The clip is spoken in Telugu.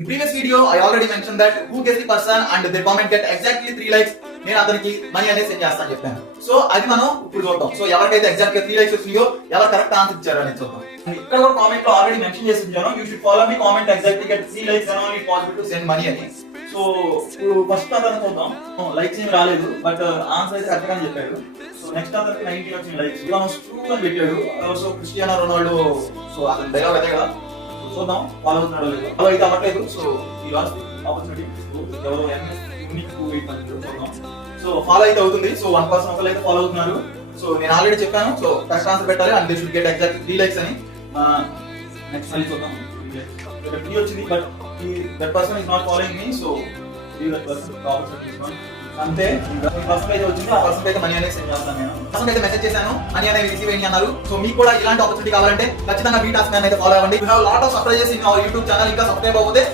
In previous video, I already mentioned that who gets the person and their comment get exactly 3 likes, నేను అతనికి మనీ అనేది సెండ్ చేస్తాను చెప్పాను. సో అది మనం ఇప్పుడు చూద్దాం. సో ఎవరికైతే ఎగ్జాక్ట్ గా 3 likes వచ్చినాయో ఎవరు కరెక్ట్ ఆన్సర్ ఇచ్చారో అనేది చూద్దాం. ఇక్కడ కూడా కామెంట్ లో ఆల్రెడీ మెన్షన్ చేసి ఉంచాను, you should follow me comment exactly get 3 likes and only possible to send money అని. సో ఇప్పుడు ఫస్ట్ అతను చూద్దాం. లైక్స్ ఏం రాలేదు బట్ ఆన్సర్ అయితే కరెక్ట్ గా చెప్పాడు. సో నెక్స్ట్ అతనికి 90 వచ్చిన లైక్స్. మనం ట్రూ అని పెట్టాడు. సో క్రిస్టియానో రొనాల్డో, సో అతని డైలాగ్ అదే కదా. చూద్దాం ఫాలో అవుతున్నాడో లేదో. ఫాలో అయితే అవ్వట్లేదు. సో ఈ లాస్ట్ ఆపర్చునిటీ ఎవరో యూనిక్ చూద్దాం. సో ఫాలో అయితే అవుతుంది. సో 1% ఒకళ్ళు అయితే ఫాలో అవుతున్నారు. సో నేను ఆల్రెడీ చెప్పాను. సో కరెక్ట్ ఆన్సర్ పెట్టాలి and they should get exact 3 likes అని. నెక్స్ట్ మళ్ళీ చూద్దాం. ఇక్కడ 3 వచ్చింది but that person is not following me. So that person opportunity is not అంతే. పర్సన్ అయితే వచ్చింది, ఆ పర్సన్ అయితే మనీ అనేది సెండ్ చేస్తాను నేను. పర్సన్ అయితే మెసేజ్ చేశాను, మనీ అనేది రిసీవ్ అయ్యి అన్నారు. సో మీకు కూడా ఇలాంటి ఆపర్చునిటీ కావాలంటే ఖచ్చితంగా బీ టాస్క్ మ్యాన్ అయితే ఫాలో అవ్వండి. You have lot of surprises in our YouTube channel. ఇంకా సబ్స్క్రైబ్ అవ్వకపోతే